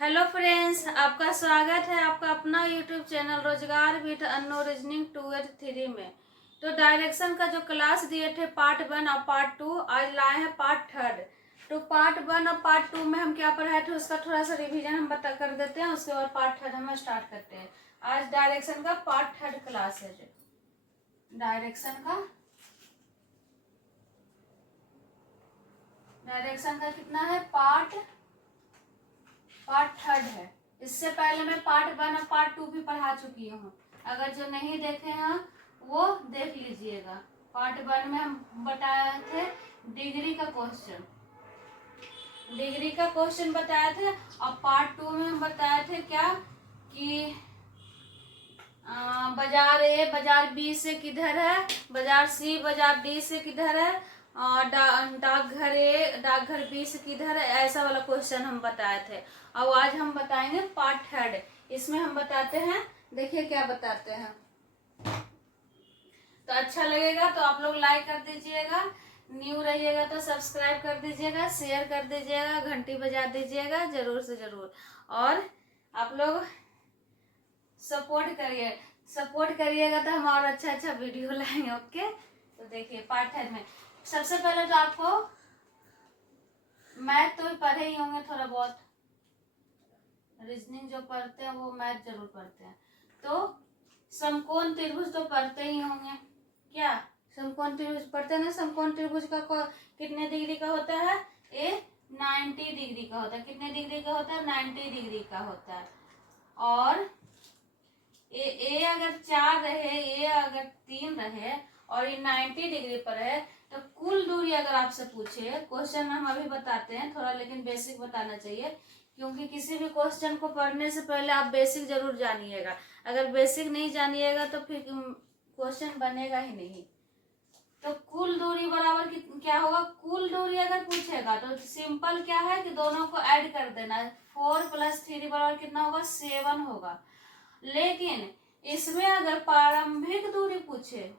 Hello friends, आपका स्वागत है आपका अपना यूट्यूब चैनल रोजगार विद अन्नो रीजनिंग 2 3 में। तो डायरेक्शन का जो क्लास दिए थे पार्ट 1 और पार्ट 2, आज लाए हैं पार्ट 3। तो पार्ट 1 और पार्ट 2 में हम क्या पढ़ाए थे उसका थोड़ा सा रिवीजन हम बता कर देते हैं, उसके बाद पार्ट 3 हम स्टार्ट करते हैं। आज डायरेक्शन का पार्ट 3 क्लास है। डायरेक्शन का कितना है? पार्ट 3 है। इससे पहले मैं पार्ट 1 और पार्ट 2 भी पढ़ा चुकी हूँ। अगर जो नहीं देखे हैं वो देख लीजिएगा। पार्ट 1 में हम बताए थे डिग्री का क्वेश्चन बताए थे, और पार्ट 2 में हम बताए थे क्या कि बाजार ए बाजार बी से किधर है, बाजार सी बाजार डी से किधर है, और डाकघर ए डाकघर बी से किधर है, ऐसा वाला क्वेश्चन हम बताए थे। अब आज हम बताएंगे पार्ट 3। इसमें हम बताते हैं, देखिए क्या बताते हैं। तो अच्छा लगेगा तो आप लोग लाइक कर दीजिएगा, न्यू रहिएगा तो सब्सक्राइब कर दीजिएगा, शेयर कर दीजिएगा, घंटी बजा दीजिएगा जरूर से जरूर। और आप लोग सपोर्ट करिएगा तो हम और अच्छा वीडियो लाएंगे। ओके, तो देखिए पार्ट 3 में सबसे पहले तो आपको मैथ तो पढ़े ही होंगे, थोड़ा बहुत रीजनिंग जो पढ़ते हैं वो मैथ जरूर पढ़ते हैं। तो समकोण त्रिभुज तो पढ़ते ही होंगे। क्या समकोण त्रिभुज पढ़ते हैं ना? समकोण त्रिभुज का कितने डिग्री का होता है? ए 90 डिग्री का होता है। कितने डिग्री का होता है? 90 डिग्री का होता है। और ए अगर 4 रहे, ए अगर 3 रहे और ये 90 डिग्री पर है, तो कुल दूरी अगर आपसे पूछे, क्वेश्चन हम अभी बताते हैं थोड़ा, लेकिन बेसिक बताना चाहिए, क्योंकि किसी भी क्वेश्चन को पढ़ने से पहले आप बेसिक जरूर जानिएगा। अगर बेसिक नहीं जानिएगा तो फिर क्वेश्चन बनेगा ही नहीं। तो कुल दूरी बराबर क्या होगा? कुल दूरी अगर पूछेगा तो सिंपल क्या है कि दोनों को ऐड कर देना। 4 + 3 बराबर कितना होगा? 7 होगा। लेकिन इसमें अगर प्रारंभिक दूरी पूछे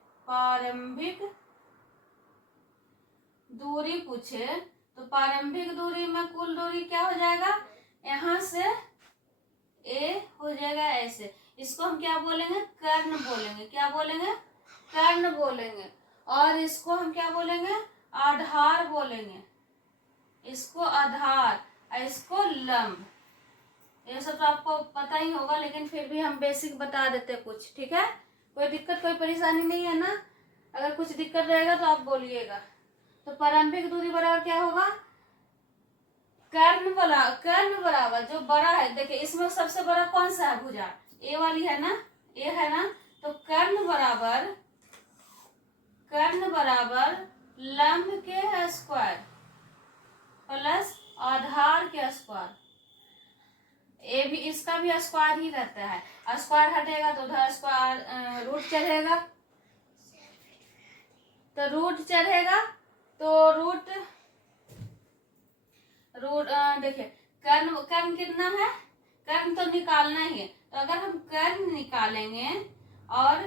तो प्रारंभिक दूरी में कुल दूरी क्या हो जाएगा? यहां से ए हो जाएगा ऐसे। इसको हम क्या बोलेंगे? कर्ण बोलेंगे। क्या बोलेंगे? कर्ण बोलेंगे। और इसको हम क्या बोलेंगे? आधार बोलेंगे। इसको आधार, इसको लंब। ये सब तो आपको पता ही होगा, लेकिन फिर भी हम बेसिक बता देते कुछ। ठीक है, कोई दिक्कत कोई परेशानी नहीं है ना? अगर कुछ दिक्कत रहेगा तो आप बोलिएगा। तो प्रारंभिक दूरी बराबर क्या होगा? कर्ण बराबर जो बड़ा है, देखिए इसमें सबसे बड़ा कौन सा है? भुजा ए वाली है ना, ए है ना। तो कर्ण बराबर लंब के स्क्वायर प्लस आधार के स्क्वायर। ए भी, इसका भी स्क्वायर ही रहता है। स्क्वायर हटेगा तो उधर स्क्वायर रूट चढ़ेगा, तो रूट देखिए कर्ण कितना है? कर्ण तो निकालना ही है। तो अगर हम कर्ण निकालेंगे और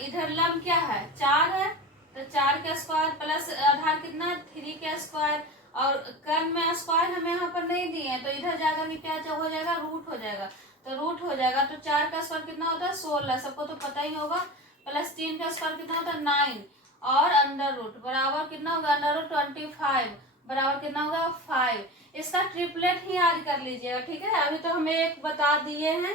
इधर लंब क्या है? 4 है, तो 4 का स्क्वायर प्लस आधार कितना? 3 का स्क्वायर। और कर्ण में स्क्वायर हमें यहाँ पर नहीं दिए हैं, तो इधर जाकर क्या हो जाएगा? रूट हो जाएगा। तो रूट हो जाएगा तो 4 का स्क्वायर कितना होता है? 16, सबको तो पता ही होगा। प्लस 3 का स्क्वायर कितना होता है? 9। और अंडर रूट बराबर कितना होगा? अंडर रूट 25 बराबर कितना होगा? 5। इसका ट्रिपलेट ही याद कर लीजिएगा। ठीक है, अभी तो हमें एक बता दिए हैं,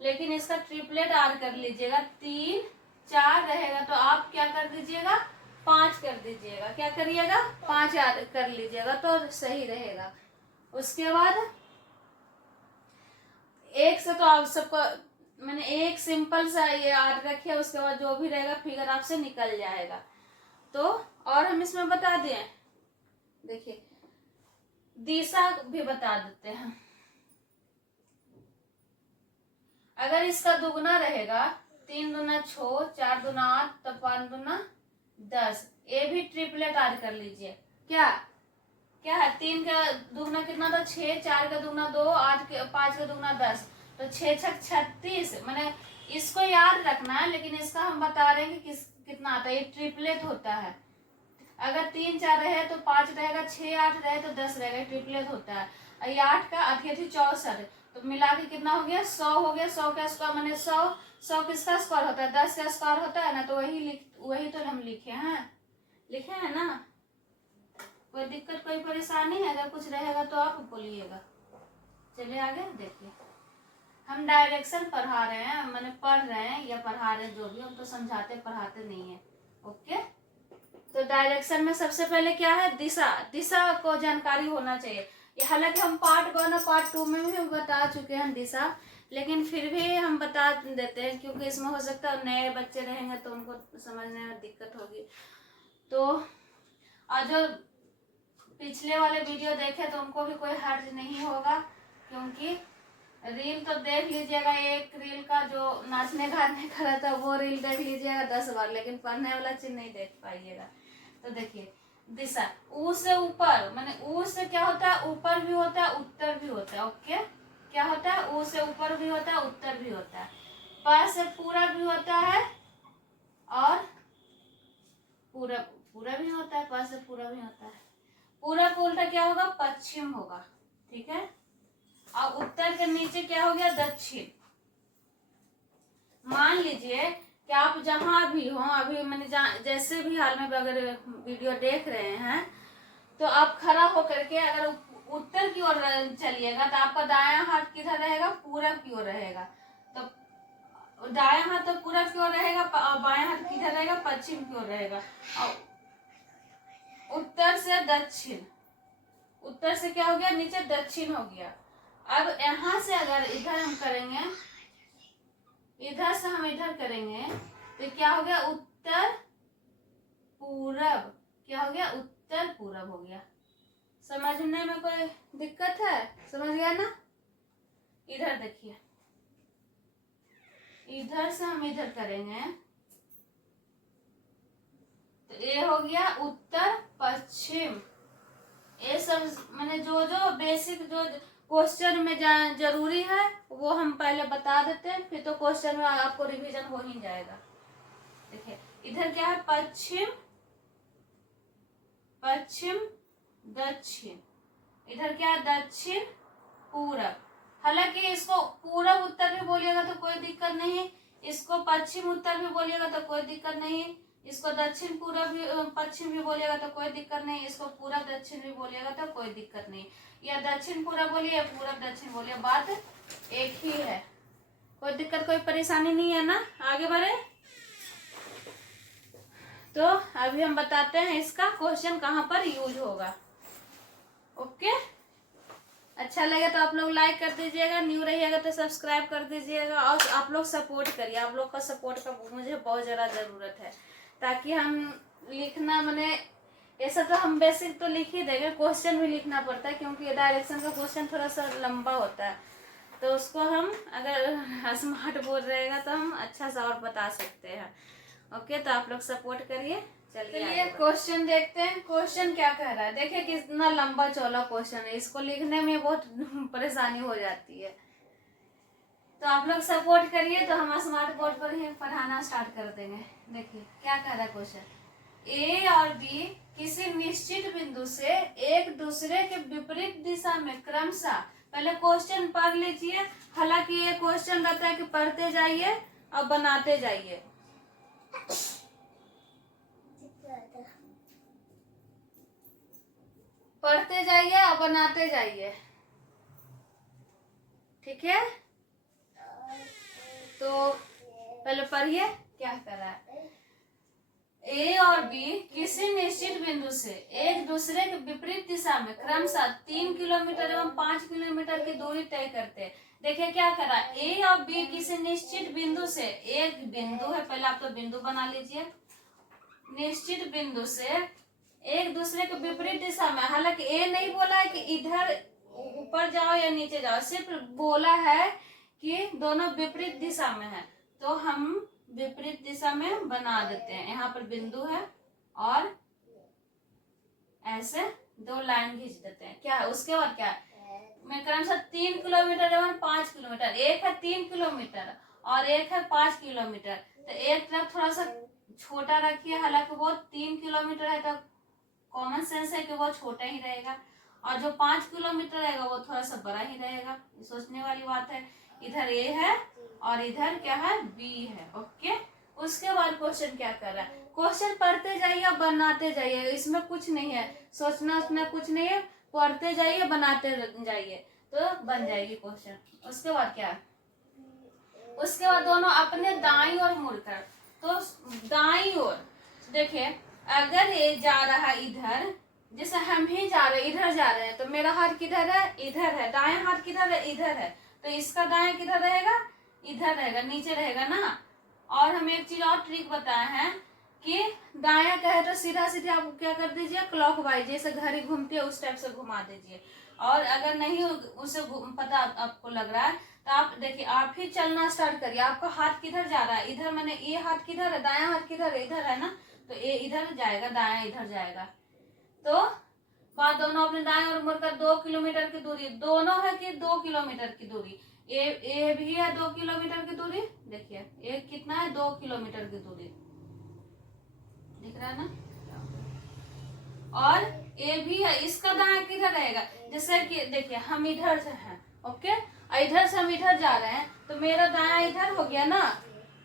लेकिन इसका ट्रिपलेट याद कर लीजिएगा। 3 4 रहेगा तो आप क्या कर दीजिएगा? 5 कर दीजिएगा। क्या करिएगा? 5 याद कर लीजिएगा तो सही रहेगा। उसके बाद एक से तो आप सबको मैंने एक सिंपल सा ये याद रखिए, उसके बाद जो भी रहेगा फिगर आपसे निकल जाएगा। तो और हम इसमें बता दें, देखिए दिशा भी बता देते हैं। अगर इसका दुगुना रहेगा, 3 दूना 6, 4 दूना 8, तो 5 दूना 10। ये भी ट्रिपलेट ऐड कर लीजिए। क्या है? 3 का दुगना कितना था? 6, 4 का दुगना 2, 5 का दुगना 10, तो 6 6 36। मैंने इसको याद रखना है, लेकिन इसका हम बता रहे हैं कि कितना आता है। ये ट्रिपलेट होता है। अगर 3 4 रहे तो 5 रहेगा, 6 8 रहे तो 10 रहेगा, ट्रिपलेट होता है। और ये 8 का 8 थी 64, तो मिला के कितना हो गया 100 हो गया। 100 का स्क्वायर मैंने 100 किसका स्क्वायर होता है 10 का स्क्वायर होता है ना, तो वही तो हम लिखे हैं ना। कोई दिक्कत कोई परेशानी है? अगर कुछ रहेगा तो आप बोलिएगा। चलिए आगे देखिए, हम डायरेक्शन पढ़ा रहे हैं, मैंने पढ़ रहे हैं या पढ़ा रहे हैं जो भी, हम तो समझाते पढ़ाते नहीं है। ओके, तो डायरेक्शन में सबसे पहले क्या है, दिशा को जानकारी होना चाहिए। हालांकि हम पार्ट 1 और पार्ट 2 में भी बता चुके हैं दिशा, लेकिन फिर भी हम बता देते हैं क्योंकि इसमें हो सकता है नए बच्चे रहेंगे तो उनको समझने में दिक्कत होगी। तो और जो पिछले वाले वीडियो देखे तो उनको भी कोई हर्ज नहीं होगा, क्योंकि रील तो देख लीजिएगा, एक रील का जो नाचने गाने का रहता है वो रील देख लीजिएगा 10 बार, लेकिन पढ़ने वाला चीज नहीं देख पाइएगा। तो देखिए दिशा, ऊ से ऊपर, माने ऊ से क्या होता है, ऊपर भी होता है उत्तर भी होता है। ओके, क्या होता है, ऊ से ऊपर भी होता है उत्तर भी होता है, प से पूरा भी होता है और पूरा भी होता है, प से पूरा भी होता है। पूरा का उल्टा क्या होगा, पश्चिम होगा, ठीक है। और उत्तर के नीचे क्या हो गया, दक्षिण। मान लीजिए कि आप जहां भी हो, अभी मैंने जैसे भी हाल में अगर वीडियो देख रहे हैं, तो आप खड़ा होकर के अगर उत्तर की ओर चलिएगा तो आपका दायां हाथ किधर रहेगा, पूरब की ओर रहेगा। तो दायां हाथ तो पूरब की ओर रहेगा, बायां हाथ किधर रहेगा, पश्चिम की ओर रहेगा। और उत्तर से दक्षिण, उत्तर से क्या हो गया, नीचे दक्षिण हो गया। अब यहां से अगर इधर हम करेंगे, इधर से हम इधर करेंगे तो क्या हो गया, उत्तर पूरब। क्या हो गया, उत्तर पूरब हो गया। समझने में कोई दिक्कत है? समझ गया ना। इधर देखिए, इधर से हम इधर करेंगे तो ये हो गया उत्तर पश्चिम। ये सब मैंने जो जो बेसिक जो क्वेश्चन में जरूरी है वो हम पहले बता देते हैं, फिर तो क्वेश्चन में आपको रिवीजन हो ही जाएगा। देखिए इधर क्या है, पश्चिम पश्चिम दक्षिण, इधर क्या है, दक्षिण पूरब। हालांकि इसको पूरब उत्तर भी बोलिएगा तो कोई दिक्कत नहीं, इसको पश्चिम उत्तर भी बोलिएगा तो कोई दिक्कत नहीं, इसको दक्षिण पूरब भी पश्चिम भी बोलिएगा तो कोई दिक्कत नहीं, इसको पूरब दक्षिण भी बोलिएगा तो कोई दिक्कत नहीं, या दक्षिण पूरब बोलिए या पूरब दक्षिण बोलिए, बात एक ही है। कोई दिक्कत कोई परेशानी नहीं है ना। आगे बढ़े तो अभी हम बताते हैं इसका क्वेश्चन कहाँ पर यूज होगा। ओके, अच्छा लगे तो आप लोग लाइक कर दीजिएगा, न्यू रहिएगा तो सब्सक्राइब कर दीजिएगा, और आप लोग सपोर्ट करिए। आप लोग का सपोर्ट का मुझे बहुत ज़्यादा ज़रूरत है, ताकि हम लिखना, मैंने ऐसा तो हम बेसिक तो लिख ही देंगे, क्वेश्चन भी लिखना पड़ता है क्योंकि डायरेक्शन का क्वेश्चन थोड़ा सा लंबा होता है, तो उसको हम अगर स्मार्ट बोर्ड रहेगा तो हम अच्छा सा और बता सकते हैं। ओके, तो आप लोग सपोर्ट करिए। चलिए क्वेश्चन देखते हैं, क्वेश्चन क्या कह रहा है। देखिए कितना लंबा चौड़ा क्वेश्चन है, इसको लिखने में बहुत परेशानी हो जाती है, तो आप लोग सपोर्ट करिए तो हम स्मार्ट बोर्ड पर ही पढ़ाना स्टार्ट कर देंगे। देखिए क्या कह रहा है क्वेश्चन, ए और बी किसी निश्चित बिंदु से एक दूसरे के विपरीत दिशा में क्रमशः, पहले क्वेश्चन पढ़ लीजिए। हालांकि ये क्वेश्चन रहता है कि पढ़ते जाइए और बनाते जाइए। पढ़ते जाइए और बनाते जाइए, ठीक है। तो पहले पढ़िए क्या कर रहा है, ए और बी किसी निश्चित बिंदु से एक दूसरे के विपरीत दिशा में क्रमशः 3 किलोमीटर एवं 5 किलोमीटर की दूरी तय करते हैं। देखिए क्या कर रहा है, ए और बी किसी निश्चित बिंदु से, एक बिंदु है, पहले आप तो बिंदु बना लीजिए, निश्चित बिंदु से एक दूसरे के विपरीत दिशा में। हालांकि ए नहीं बोला है कि इधर ऊपर जाओ या नीचे जाओ, सिर्फ बोला है कि दोनों विपरीत दिशा में है, तो हम विपरीत दिशा में बना देते हैं। यहाँ पर बिंदु है और ऐसे 2 लाइन खींच देते हैं। क्या है उसके बाद, क्या मैं क्रमशः 3 किलोमीटर एवं 5 किलोमीटर, एक है 3 किलोमीटर और एक है 5 किलोमीटर, तो एक तरफ थोड़ा सा छोटा रखिए, हालांकि वो 3 किलोमीटर है तो कॉमन सेंस है कि वो छोटा ही रहेगा, और जो 5 किलोमीटर रहेगा वो थोड़ा सा बड़ा ही रहेगा। सोचने वाली बात है। इधर ए है और इधर क्या है, बी है। ओके, उसके बाद क्वेश्चन क्या कर रहा है, क्वेश्चन पढ़ते जाइए बनाते जाइए, इसमें कुछ नहीं है, सोचना उसमें कुछ नहीं है, पढ़ते जाइए बनाते जाइए तो बन जाएगी क्वेश्चन। उसके बाद क्या है, उसके बाद दोनों अपने दाईं ओर मुड़कर, तो दाईं ओर देखिए, अगर ये जा रहा है इधर, जैसे हम ही जा रहे हैं, इधर जा रहे हैं, तो मेरा हाथ किधर है, इधर है, दाएं हाथ किधर है, इधर है, तो इसका दाएं किधर रहेगा, इधर रहेगा, नीचे रहेगा ना। और हम एक चीज और ट्रिक बताए हैं कि दाया कहे तो सीधा सीधे आप क्या कर दीजिए, क्लॉकवाइज, जैसे घड़ी घूमती है उस टाइप से घुमा दीजिए। और अगर नहीं उसे पता आपको लग रहा है तो आप देखिए, आप ही चलना स्टार्ट करिए। आपका हाथ किधर जा रहा है, इधर, मैंने ये हाथ किधर है, दाया हाथ किधर है, इधर है ना, तो ये इधर जाएगा, दाया इधर जाएगा। तो बात, दोनों अपने दाएं और मुड़कर 2 किलोमीटर की दूरी, दोनों है कि 2 किलोमीटर की दूरी, ए भी है 2 किलोमीटर की दूरी, देखिए ए कितना है, 2 किलोमीटर की दूरी, दिख रहा है ना। और ए भी है, इसका दाएं किधर रहेगा, जैसे कि देखिए हम इधर से हैं, ओके, इधर से हम इधर जा रहे हैं, तो मेरा दाया इधर हो गया ना,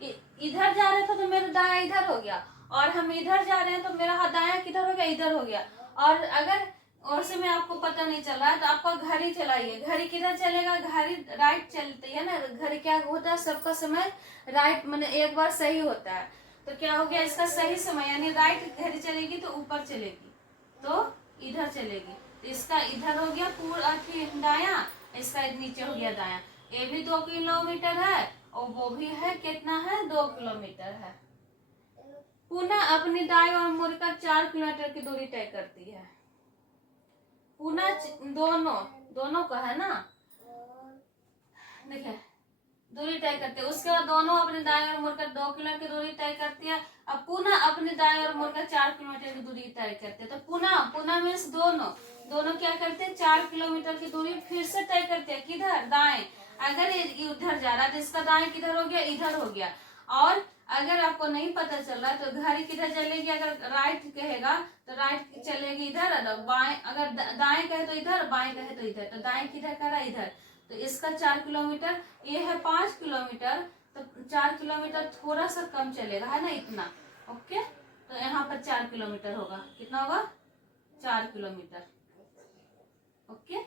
इधर जा रहे थे तो मेरा दाया इधर हो गया, और हम इधर जा रहे हैं तो मेरा दाया किधर हो गया, इधर हो गया। और अगर और से में आपको पता नहीं चल रहा है तो आपका घड़ी चलाइए, घड़ी किधर चलेगा, घड़ी राइट चलती है ना, घड़ी क्या होता है, सबका समय राइट, मैंने एक बार सही होता है, तो क्या हो गया, इसका सही समय यानी राइट घड़ी चलेगी तो ऊपर चलेगी, तो इधर चलेगी, तो इसका इधर हो गया पूरा दाया, इसका नीचे हो गया दाया। ये भी 2 किलोमीटर है और वो भी है, कितना है, 2 किलोमीटर है। पुनः अपनी दाएं ओर मुड़कर 4 किलोमीटर की दूरी तय करती है। पुनः दोनों का है ना, देखिए दूरी तय करती है। उसके बाद दोनों अपने दाएं ओर मुड़कर 2 किलोमीटर की दूरी तय करती है। अब पुनः अपने दाएं ओर मुड़कर 4 किलोमीटर की दूरी तय करते हैं। तो पुनः मीन्स दोनों क्या करते हैं, 4 किलोमीटर की दूरी फिर से तय करते हैं, किधर, दाएं। अगर ये उधर जा रहा है तो इसका दाएं किधर हो गया, इधर हो गया। और अगर आपको नहीं पता चल रहा है तो घड़ी किधर चलेगी, अगर राइट कहेगा तो राइट चलेगी इधर, बाएं अगर दाएं कहे तो इधर, बाएं कहे तो इधर, तो दाएं किधर कर रहा है, इधर। तो इसका 4 किलोमीटर, ये है 5 किलोमीटर, तो 4 किलोमीटर थोड़ा सा कम चलेगा, है ना, इतना। ओके, तो यहाँ पर 4 किलोमीटर होगा, कितना होगा, 4 किलोमीटर। ओके,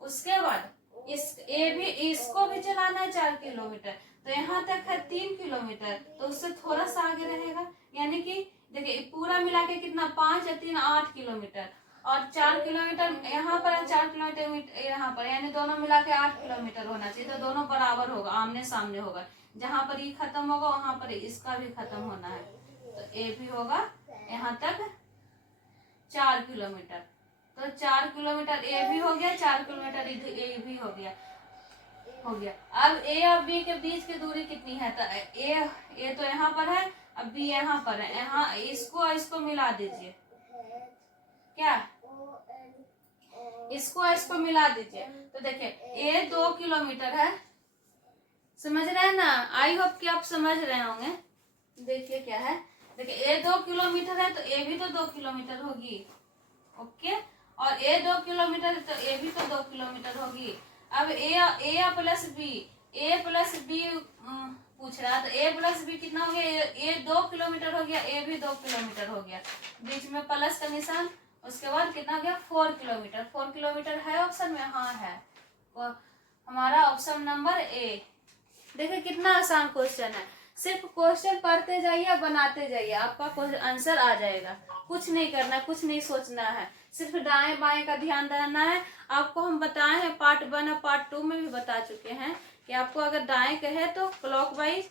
उसके बाद इसको भी चलाना है 4 किलोमीटर, तो यहाँ तक है 3 किलोमीटर, तो उससे थोड़ा सा आगे रहेगा, यानी कि देखिए पूरा मिला के कितना, 5 या 3 8 किलोमीटर, और 4 किलोमीटर यहाँ पर है, 4 किलोमीटर यहाँ पर, यानी दोनों मिला के 8 किलोमीटर होना चाहिए, तो दोनों बराबर होगा, आमने सामने होगा। जहां पर ये खत्म होगा वहां पर इसका भी खत्म होना है, तो ए भी होगा यहाँ तक 4 किलोमीटर, तो 4 किलोमीटर ए भी हो गया, 4 किलोमीटर ए भी हो गया। अब ए और बी के बीच की दूरी कितनी है, तो ए तो यहाँ पर है, अब बी यहाँ पर है, यहाँ इसको मिला दीजिए, क्या, इसको मिला दीजिए, तो देखिए ए 2 किलोमीटर है, समझ रहे हैं ना, आई होप कि आप समझ रहे होंगे। देखिए क्या है, देखिए ए 2 किलोमीटर है तो ए भी तो 2 किलोमीटर होगी, ओके, और ए 2 किलोमीटर तो ए भी तो 2 किलोमीटर होगी। अब ए प्लस बी पूछ रहा है, तो ए प्लस बी कितना हो गया, ए 2 किलोमीटर हो गया, ए भी 2 किलोमीटर हो गया, बीच में प्लस का निशान, उसके बाद कितना हो गया, 4 किलोमीटर। 4 किलोमीटर है ऑप्शन में, हाँ है, हमारा ऑप्शन नंबर ए। देखिए कितना आसान क्वेश्चन है, सिर्फ क्वेश्चन पढ़ते जाइए बनाते जाइए, आपका आंसर आ जाएगा, कुछ नहीं करना, कुछ नहीं सोचना है, सिर्फ दाएं बाएं का ध्यान रहना है। आपको हम बताए हैं पार्ट 1 और पार्ट 2 में भी बता चुके हैं कि आपको अगर दाएं कहे तो क्लॉकवाइज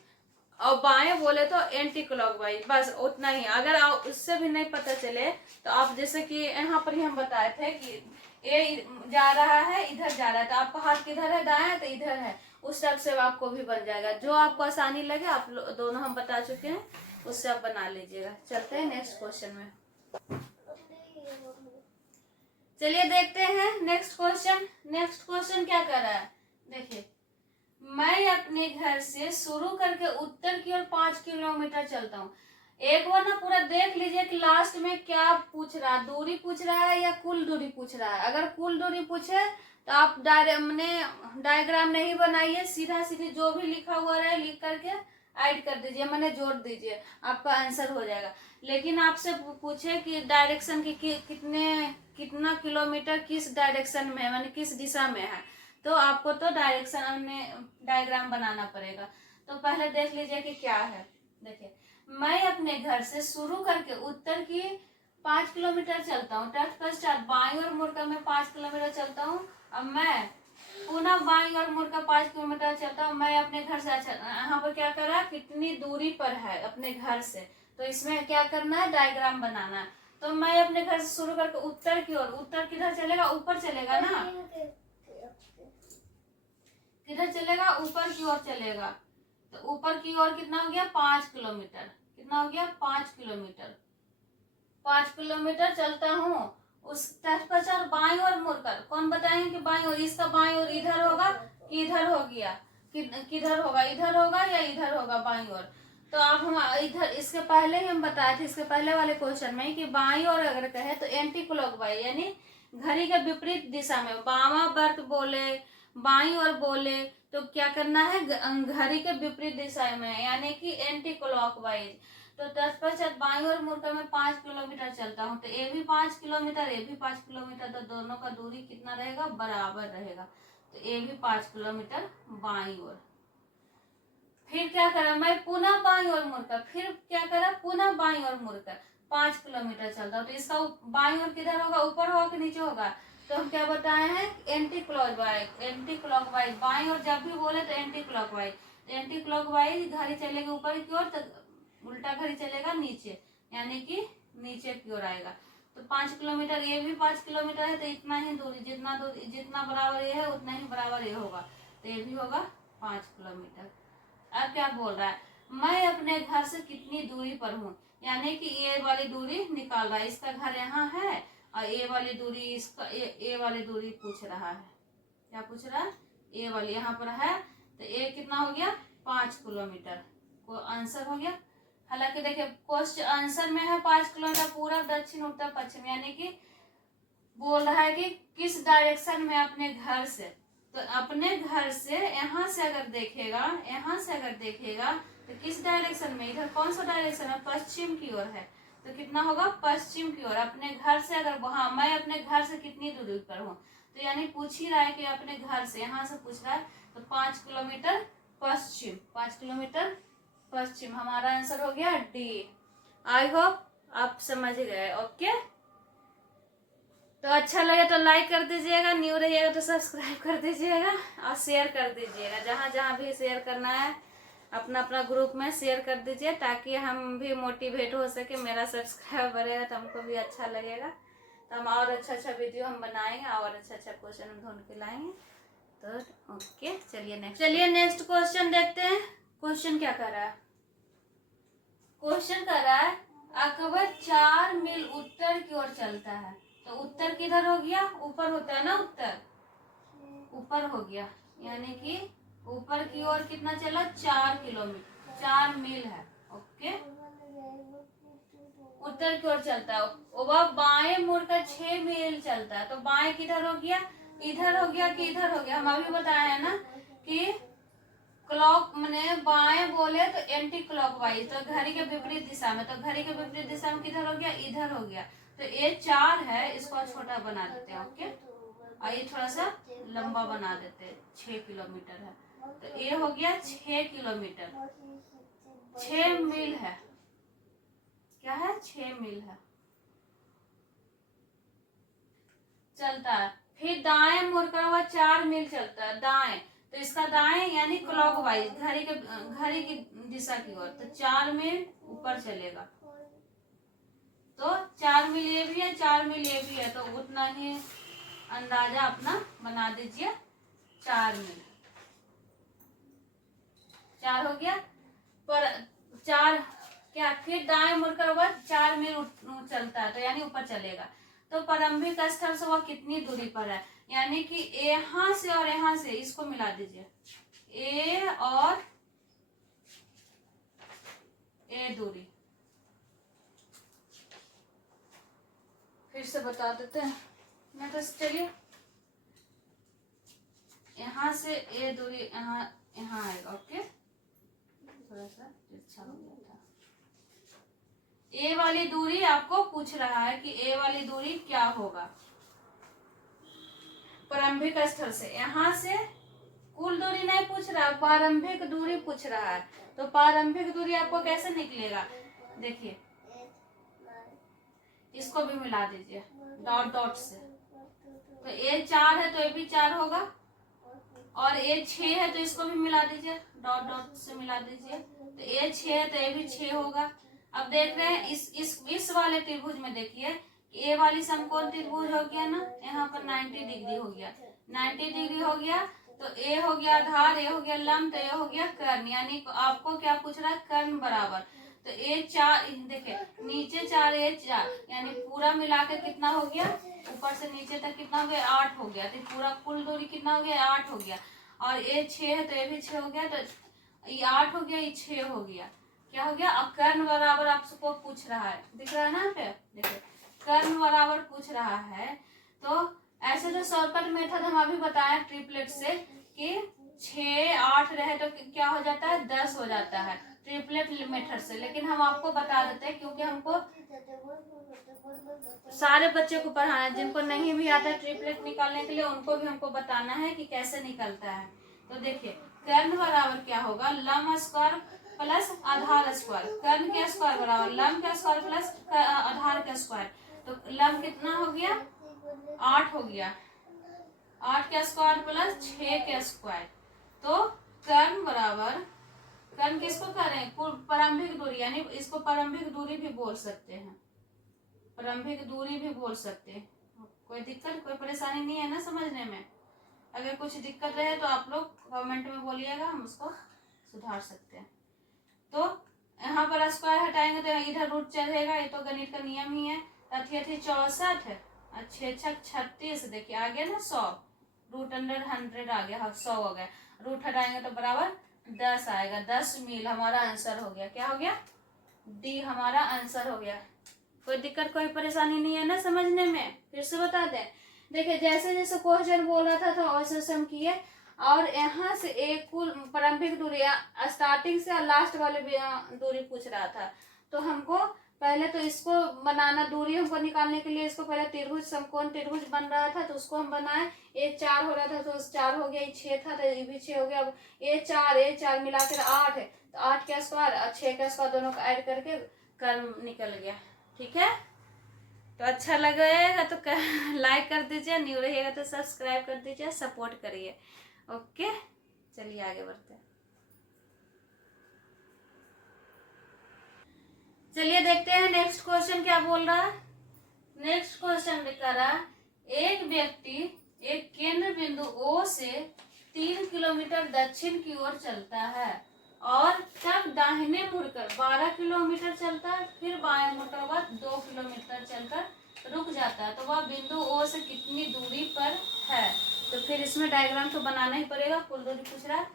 और बाएं बोले तो एंटी क्लॉकवाइज, बस उतना ही। अगर आप उससे भी नहीं पता चले तो आप जैसे कि यहाँ पर ही हम बताए थे कि ए जा रहा है, इधर जा रहा है, तो आपका हाथ किधर है, दाएं है तो इधर है, उस टाइप से आपको भी बन जाएगा, जो आपको आसानी लगे। आप दोनों हम बता चुके हैं, उससे आप बना लीजिएगा। चलते हैं नेक्स्ट क्वेश्चन में, चलिए देखते हैं नेक्स्ट क्वेश्चन। नेक्स्ट क्वेश्चन क्या कर रहा है, देखिए, मैं अपने घर से शुरू करके उत्तर की ओर 5 किलोमीटर चलता हूँ। एक बार ना पूरा देख लीजिए कि लास्ट में क्या पूछ रहा है, दूरी पूछ रहा है या कुल दूरी पूछ रहा है। अगर कुल दूरी पूछे तो आप डायग्राम नहीं बनाइए, सीधा सीधी जो भी लिखा हुआ रहे लिख करके ऐड कर दीजिए, मैंने जोड़ दीजिए, आपका आंसर हो जाएगा। लेकिन आपसे पूछे कि डायरेक्शन की कितना किलोमीटर किस डायरेक्शन में है, माने किस दिशा में है, तो आपको तो डायरेक्शन में डायग्राम बनाना पड़ेगा। तो पहले देख लीजिए कि क्या है। देखिए, मैं अपने घर से शुरू करके उत्तर की 5 किलोमीटर चलता हूँ, तत्पश्चात बाईं ओर मुड़कर मैं 5 किलोमीटर चलता हूँ। अब मैं पुनः बाईं ओर मुड़कर 5 किलोमीटर चलता हूँ। मैं अपने घर से, अच्छा यहाँ पर क्या कर रहा है, कितनी दूरी पर है अपने घर से, तो इसमें क्या करना है, डायग्राम बनाना है। तो मैं अपने घर से शुरू करके उत्तर की ओर, उत्तर किधर चलेगा, ऊपर चलेगा ना, किधर चलेगा, ऊपर की ओर चलेगा। तो ऊपर की ओर कितना हो गया, 5 किलोमीटर, कितना हो गया, 5 किलोमीटर। 5 किलोमीटर चलता हूँ, उस तत्पश्चात बाईं ओर मुड़कर, कौन बताएंगे कि बाईं ओर, इसका बाईं ओर इधर होगा कि इधर हो गया, किधर होगा, इधर होगा या इधर होगा बाईं ओर। तो आप हम इधर, इसके पहले ही हम बताए थे, इसके पहले वाले क्वेश्चन में कि बाईं ओर अगर कहे तो एंटी क्लॉकवाइज, यानी घड़ी के विपरीत दिशा में, बामा बर्त बोले, बाईं ओर बोले, तो क्या करना है, घड़ी के विपरीत दिशा में, यानी कि एंटी क्लॉकवाइज। तो तत्पश्चात बाईं ओर मुड़कर मैं 5 किलोमीटर चलता हूँ, तो ये भी 5 किलोमीटर, ये भी 5 किलोमीटर, तो दोनों का दूरी कितना रहेगा, बराबर रहेगा। तो ये भी 5 किलोमीटर बाईं ओर। फिर क्या करा, मैं पुनः बाईं ओर मुड़कर, फिर क्या करा, पुनः बाईं ओर मुड़कर 5 किलोमीटर चलता हूँ। तो इसका बाईं ओर किधर होगा, ऊपर होगा कि नीचे होगा, तो हम क्या बताए हैं, एंटी क्लॉकवाइज। एंटी क्लॉकवाइज बाईं ओर जब भी बोले तो एंटी क्लॉकवाइज, एंटी क्लॉकवाइज घड़ी चलेगी ऊपर की ओर, तो उल्टा घड़ी चलेगा नीचे, यानी कि नीचे की ओर आएगा। तो 5 किलोमीटर, ये भी 5 किलोमीटर है, तो इतना ही दूरी, जितना बराबर ये है उतना ही बराबर ये होगा, तो ये भी होगा 5 किलोमीटर। अब क्या बोल रहा है, मैं अपने घर से कितनी दूरी पर हूँ, यानी कि ये वाली दूरी निकाल रहा है, इसका घर यहाँ है और ये वाली दूरी, इसका ये वाली दूरी पूछ रहा है। क्या पूछ रहा है, ये वाली यहाँ पर है, तो ये कितना हो गया, 5 किलोमीटर, को आंसर हो गया। हालांकि देखिए क्वेश्चन आंसर में है 5 किलोमीटर, पूरा दक्षिण उत्तर पश्चिम, यानी कि बोल रहा है कि किस डायरेक्शन में अपने घर से, तो अपने घर से यहाँ से अगर देखेगा, यहाँ से अगर देखेगा तो किस डायरेक्शन में, इधर कौन सा डायरेक्शन है, पश्चिम की ओर है, तो कितना होगा, पश्चिम की ओर। अपने घर से अगर वहां, मैं अपने घर से कितनी दूरी पर हूँ, तो यानी पूछ ही रहा है कि अपने घर से, यहाँ से पूछ रहा है, तो 5 किलोमीटर पश्चिम, 5 किलोमीटर पश्चिम, हमारा आंसर हो गया डी। आई होप आप समझ गए। ओके, तो अच्छा लगे तो लाइक कर दीजिएगा, न्यू रहिएगा तो सब्सक्राइब कर दीजिएगा और शेयर कर दीजिएगा, जहाँ जहाँ भी शेयर करना है अपना अपना ग्रुप में शेयर कर दीजिए, ताकि हम भी मोटिवेट हो सके, मेरा सब्सक्राइब बढ़ेगा तो हमको भी अच्छा लगेगा, तो हम और अच्छा वीडियो हम बनाएंगे और अच्छा क्वेश्चन हम ढूंढ के लाएंगे। तो ओके, चलिए नेक्स्ट क्वेश्चन देखते हैं। क्वेश्चन क्या कर रहा है, क्वेश्चन कर रहा है अकबर 4 मील उत्तर की ओर चलता है, तो उत्तर किधर हो गया, ऊपर होता है ना, उत्तर ऊपर हो गया, यानी कि ऊपर की ओर कितना चला, 4 किलोमीटर, 4 मील है। ओके, उत्तर की ओर चलता है, वह बाएं मुड़कर 6 मील चलता है, तो बाएं किधर हो गया, इधर हो गया कि इधर हो गया, हम अभी बताया है ना कि क्लॉक मैंने बाएं बोले तो एंटी क्लॉकवाइज, तो घड़ी के विपरीत दिशा में, तो घड़ी के विपरीत दिशा में किधर हो गया, इधर हो गया, तो ये 4 है, इसको छोटा बना देते हैं। ओके, और ये थोड़ा सा लंबा बना देते हैं, 6 किलोमीटर है, तो ये हो गया 6 किलोमीटर, 6 मील है, क्या है, 6 मील है चलता है। फिर दाएं मुड़कर वह 4 मील चलता है, दाएं, तो इसका दाएं यानी क्लॉकवाइज, घड़ी की दिशा की ओर, तो 4 मील ऊपर चलेगा, तो 4 मील ये भी है, 4 मील ये भी है, तो उतना ही अंदाजा अपना बना दीजिए, 4 मील, 4 हो गया, पर 4 क्या, फिर दाएं मुड़कर वह 4 मील चलता है, तो यानी ऊपर चलेगा, तो प्रारंभिक स्थल से वह कितनी दूरी पर है, यानी कि यहाँ से और यहाँ से, इसको मिला दीजिए, ए और ए दूरी, फिर से बता देते हैं। मैं तो चलिए यहाँ से ये दूरी यहाँ यहाँ आएगा। ओके, थोड़ा सा अच्छा हो गया था। ए वाली दूरी आपको पूछ रहा है कि ए वाली दूरी क्या होगा प्रारंभिक स्थल से। यहाँ से कुल दूरी नहीं पूछ रहा, प्रारंभिक दूरी पूछ रहा है। तो प्रारंभिक दूरी आपको कैसे निकलेगा, देखिए इसको भी मिला दीजिए डॉट डॉट से। तो ए 4 है तो ये भी 4 होगा, और ए 6 है तो इसको भी मिला दीजिए डॉट डॉट से मिला दीजिए। तो ए 6 है तो ये भी 6 होगा। अब देख रहे हैं इस वाले त्रिभुज में देखिए ए वाली समकोण त्रिभुज हो गया ना, यहाँ पर 90 डिग्री हो गया, 90 डिग्री हो गया। तो ए हो गया आधार, ए हो गया लंब, तो ए हो गया कर्ण। यानी आपको क्या पूछ रहा है, कर्ण बराबर। तो ए 4 देखिए नीचे 4 ए 4 यानी पूरा मिला के कितना हो गया, ऊपर से नीचे तक कितना हो गया, 8 हो गया। तो पूरा कुल दूरी कितना हो गया, 8 हो गया। और ए 6 है तो ये भी 6 हो गया, तो ये 8 हो गया, ये 6 हो गया। क्या हो गया, अब कर्ण बराबर आपको पूछ रहा है, दिख रहा है ना पे, देखिए कर्ण बराबर पूछ रहा है। तो ऐसे जो शॉर्टकट मेथड हम अभी बताए ट्रिपलेट से कि 6 8 रहे तो क्या हो जाता है, 10 हो जाता है ट्रिपलेट मेथड से। लेकिन हम आपको बता देते हैं क्योंकि हमको सारे बच्चे को पढ़ाना है, जिनको नहीं भी आता है ट्रिपलेट निकालने के लिए उनको भी हमको बताना है कि कैसे निकलता है। तो देखिए कर्ण बराबर क्या होगा, लंब स्क्वायर प्लस आधार स्क्वायर। कर्ण के स्क्वायर बराबर लंब का स्क्वायर प्लस आधार का स्क्वायर। तो लंब कितना हो गया, 8 हो गया, 8 का स्क्वायर प्लस 6 का स्क्वायर। तो कर्ण बराबर, कर्ण किसको कह रहे हैं, प्रारंभिक दूरी, यानी इसको प्रारंभिक दूरी भी बोल सकते हैं, प्रारंभिक दूरी भी बोल सकते हैं। कोई दिक्कत कोई परेशानी नहीं है ना समझने में। अगर कुछ दिक्कत रहे तो आप लोग कमेंट में बोलिएगा, हम उसको सुधार सकते हैं। तो यहाँ पर स्क्वायर हटाएंगे तो इधर रूट चढ़ेगा, ये तो गणित का नियम ही है। 64 और 6 36, देखिए आ गया ना 100, रूट अंडर 100 आ गया, 100 हो गया। रूट हटाएंगे तो बराबर 10 आएगा, 10 मील हमारा आंसर हो गया। क्या हो गया, डी हमारा आंसर हो गया। कोई दिक्कत कोई परेशानी नहीं है ना समझने में। फिर से बता दें, देखिए जैसे जैसे क्वेश्चन बोल रहा था वैसे वैसे हम किए। और यहाँ से एक कुल प्रारंभिक दूरी स्टार्टिंग से लास्ट वाले दूरी पूछ रहा था। तो हमको पहले तो इसको बनाना, दूरी हमको निकालने के लिए इसको पहले त्रिभुज समकोण त्रिभुज बन रहा था तो उसको हम बनाए। ये 4 हो रहा था तो 4 हो गया, ये 6 था तो ये भी 6 हो गया। अब ये 4 मिलाकर 8 है, तो 8 का स्क्वायर और 6 का स्क्वायर दोनों को ऐड करके कर्ण निकल गया। ठीक है, तो अच्छा लगेगा तो लाइक कर दीजिए, न्यू रहिएगा तो सब्सक्राइब कर दीजिए, सपोर्ट करिए। ओके, चलिए आगे बढ़ते हैं। चलिए देखते हैं नेक्स्ट क्वेश्चन क्या बोल रहा है। नेक्स्ट क्वेश्चन लिखा रहा, एक व्यक्ति एक केंद्र बिंदु O से 3 किलोमीटर दक्षिण की ओर चलता है और तब दाहिने मुड़कर 12 किलोमीटर चलता है, फिर बाएं मुड़कर बाद 2 किलोमीटर चलकर रुक जाता है। तो वह बिंदु O से कितनी दूरी पर है। तो फिर इसमें डायग्राम तो बनाना ही पड़ेगा। कुल दूरी पूछ रहा है,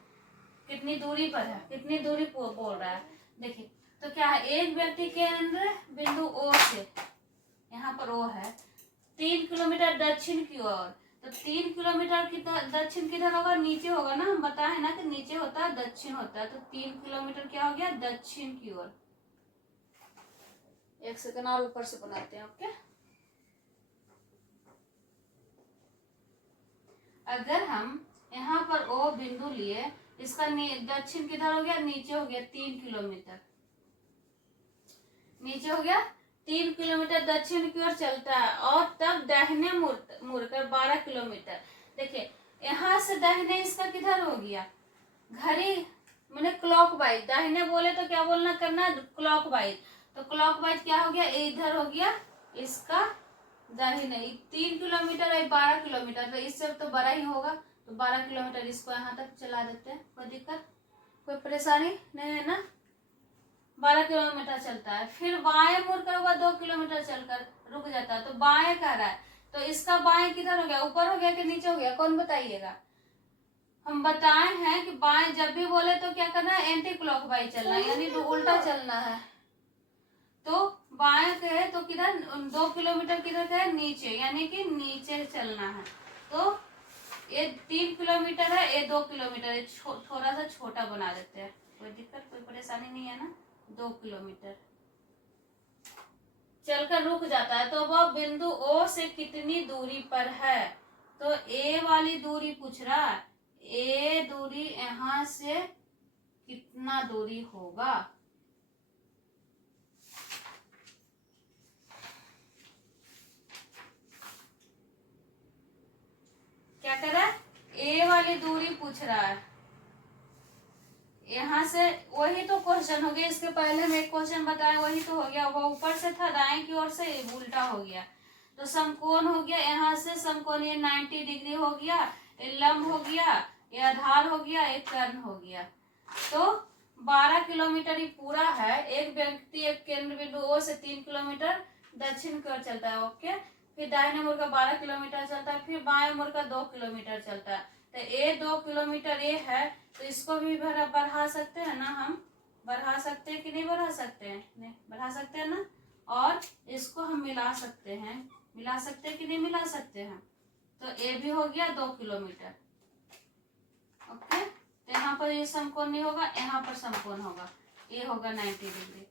कितनी दूरी पर है, कितनी दूरी बोल रहा है। देखिए तो क्या है, एक व्यक्ति केंद्र बिंदु O से, यहाँ पर O है, 3 किलोमीटर दक्षिण की ओर। तो 3 किलोमीटर की दक्षिण किधर होगा, नीचे होगा ना, हम बताए ना कि नीचे होता है दक्षिण होता है। तो 3 किलोमीटर क्या हो गया, दक्षिण की ओर। एक सेकंड और ऊपर से बनाते हैं। ओके, अगर हम यहाँ पर O बिंदु लिए, इसका दक्षिण किधर हो गया, नीचे हो गया 3 किलोमीटर, नीचे हो गया 3 किलोमीटर दक्षिण की ओर चलता है और तब दाहिने मुड़कर 12 किलोमीटर। देखिए यहाँ से दाहिने इसका किधर हो गया, घड़ी मैंने क्लॉकवाइज, दाहिने बोले तो क्या बोलना करना, क्लॉकवाइज। तो क्लॉकवाइज क्या हो गया, इधर हो गया इसका दाहिने 3 किलोमीटर और 12 किलोमीटर, तो इससे तो बड़ा ही होगा। तो 12 किलोमीटर इसको यहाँ तक चला देते हैं, कोई दिक्कत कोई परेशानी नहीं है ना। 12 किलोमीटर चलता है, फिर बाएं मुड़कर हुआ 2 किलोमीटर चलकर रुक जाता है। तो बाएं कह रहा है, तो इसका बाएं किधर हो गया, ऊपर हो गया कि नीचे हो गया, कौन बताइएगा। हम बताए हैं कि बाएं जब भी बोले तो क्या करना है, एंटी क्लॉकवाइज चलना है, यानी उल्टा चलना है। तो बाएं के है तो किधर 2 किलोमीटर किधर का है, नीचे, यानी कि नीचे चलना है। तो ये 3 किलोमीटर है, ये 2 किलोमीटर है, थोड़ा सा छोटा बना देते हैं, कोई दिक्कत कोई परेशानी नहीं है ना। 2 किलोमीटर चलकर रुक जाता है, तो वह बिंदु ओ से कितनी दूरी पर है। तो ए वाली दूरी पूछ रहा है, ए दूरी यहां से कितना दूरी होगा। क्या कर रहा है, ए वाली दूरी पूछ रहा है, यहाँ से वही तो क्वेश्चन हो गया, इसके पहले हम एक क्वेश्चन बताया वही तो हो गया, वो ऊपर से था दाएं की ओर से उल्टा हो गया। तो समकोण हो गया, यहाँ से समकोण ये 90 डिग्री हो गया, ये लंब हो गया, ये आधार हो गया, एक कर्ण हो गया। तो 12 किलोमीटर ही पूरा है। एक व्यक्ति एक केंद्र बिंदु ओ से 3 किलोमीटर दक्षिण की ओर चलता है, ओके। फिर दाहिने मुड़ का 12 किलोमीटर चलता है, फिर बाएं मुड़ का 2 किलोमीटर चलता है। तो ये 2 किलोमीटर ये है, तो इसको भी बढ़ा सकते हैं ना, हम बढ़ा सकते हैं कि नहीं बढ़ा सकते हैं, नहीं बढ़ा सकते हैं ना। और इसको हम मिला सकते हैं, मिला सकते हैं कि नहीं मिला सकते हैं। तो ये भी हो गया 2 किलोमीटर, ओके। तो यहाँ पर ये समकोण नहीं होगा, यहाँ पर समकोण होगा, ये होगा 90 डिग्री।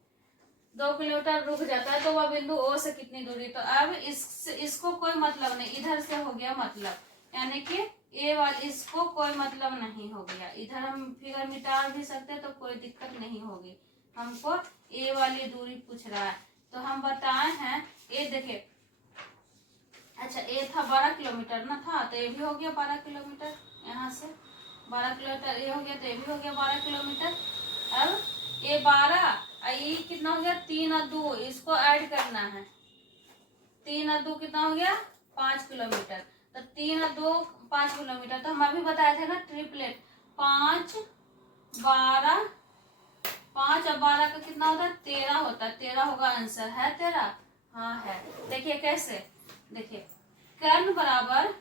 2 किलोमीटर रुक जाता है, तो वह बिंदु ओ से कितनी दूरी। तो अब इसको कोई मतलब नहीं, इधर से हो गया मतलब, यानी कि ए वाली इसको कोई मतलब नहीं हो गया। इधर हम फिगर मिटा भी सकते हैं तो कोई दिक्कत नहीं होगी। हमको ए वाली दूरी पूछ रहा है, तो हम बताए हैं ये देखिए, अच्छा ये था 12 किलोमीटर ना था, तो ये भी हो गया 12 किलोमीटर, यहाँ से 12 किलोमीटर ये हो गया, तो ये भी हो गया 12 किलोमीटर। अब ये 12 ये कितना हो गया, 3 और 2, इसको ऐड करना है। 3 और 2 कितना हो गया, 5 किलोमीटर। तो 3 और 2 5 किलोमीटर। तो हम अभी बताए थे ना ट्रिपलेट, 5 12, 5 और 12 का कितना होता है, 13 होता है। 13 होगा आंसर, है 13, हाँ है। देखिए कैसे, देखिए कर्ण बराबर,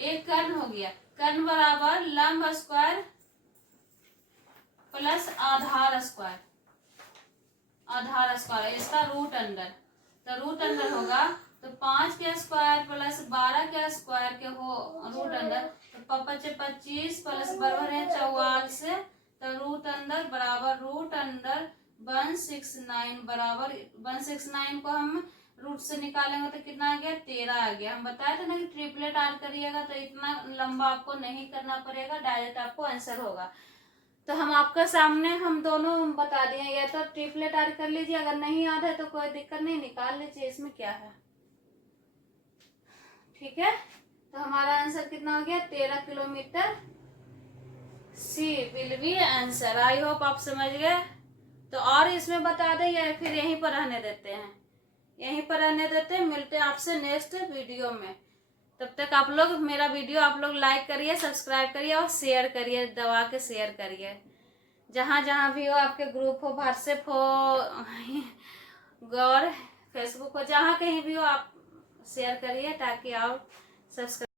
एक कर्ण हो गया, कर्ण बराबर लंब स्क्वायर प्लस आधार स्क्वायर, आधार स्क्वायर इसका रूट अंडर। तो रूट अंडर होगा, तो 5 के स्क्वायर प्लस 12 के स्क्वायर के हो रूट अंडर, तो 25 प्लस बराबर है 44, तो रूट अंडर बराबर रूट अंडर 169 बराबर 169 को हम रूट से निकालेंगे तो कितना आ गया, 13 आ गया। हम बताए थे ना कि ट्रिपलेट ऐड करिएगा तो इतना लंबा आपको नहीं करना पड़ेगा, डायरेक्ट आपको आंसर होगा। तो हम आपके सामने हम दोनों बता दिए, या तो ट्रिपलेट ऐड कर लीजिए, अगर नहीं याद है तो कोई दिक्कत नहीं, निकाल लीजिए, इसमें क्या है, ठीक है। तो हमारा आंसर कितना हो गया, 13 kilometre. C will be answer. I hope आप समझ गए। तो और इसमें बता दें या फिर यहीं पर रहने देते हैं, यहीं पर रहने देते हैं। मिलते हैं आपसे नेक्स्ट वीडियो में, तब तक आप लोग मेरा वीडियो आप लोग लाइक करिए, सब्सक्राइब करिए और शेयर करिए, दबा के शेयर करिए। जहाँ जहाँ भी हो, आपके ग्रुप हो, व्हाट्सएप हो, और फेसबुक हो, जहाँ कहीं भी हो आप शेयर करिए ताकि आप सब्सक्राइब